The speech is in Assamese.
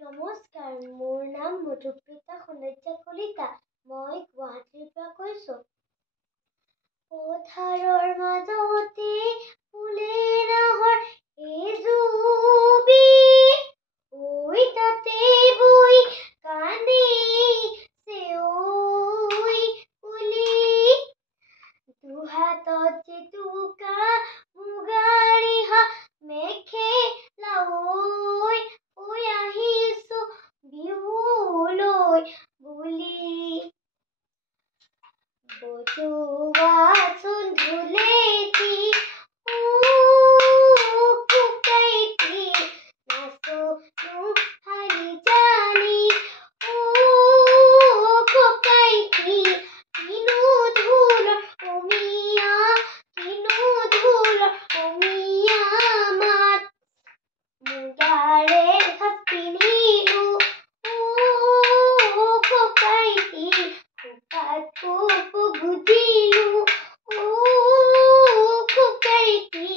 নমস্কাৰ, মোৰ নাম মধুপ্ৰীতা সৌন্দৰ্য কলিতা। মই গুৱাহাটীৰ পৰা কৈছো। পথাৰৰ মাজতে ফুলে নাহৰ এজুবি, ঐ তাতে বৈ কান্দে চেঁউৰী কুলি। দুহাতত জেতুকা মুগা ৰিহা মেখেলা, ঐ আহিছো বিহুলৈ বুলি। বজোৱাচোন ঢোলেটি, ককাইটি, নাচোনো হালি জালি, ককাইটি। কিনো ঢোলৰ অমিয়া, কিনো ঢোলৰ অমিয়া মাত, মুগাৰে সাজ পিন্ধিলো ককাইটি, খোপাত কপৌ গুজিলো ককাইটি।